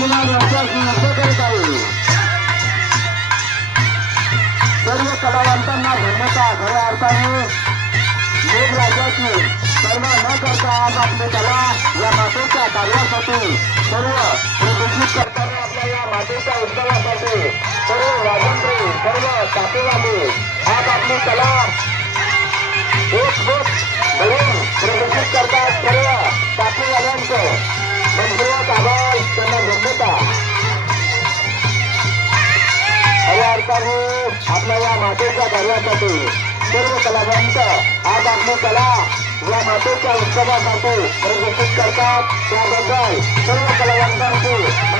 किमान यांचा नृत्य करीत आहे. सर्व कलावंतांना धन्यता. खऱ्या अर्थाने मेघराजाची सर्व न करता आज आपली कला या मातेच्या कार्यासाठी सर्व प्रदर्शित करताना आपल्या या मातेच्या उत्सवासाठी सर्व राजंत्री सर्व तापेवाले आज आपली कला एक घडून प्रदर्शित करतात. सर्व तापेवाल्यांचं मनपूर्वक आभार. त्यांना धन्यता. खऱ्या अर्थाने आपल्या या मातेच्या कार्यासाठी सर्व कलावंत आज आपली कला या मातेच्या उत्सवासाठी प्रदर्शित करतात. त्याबद्दल सर्व कलावंतांची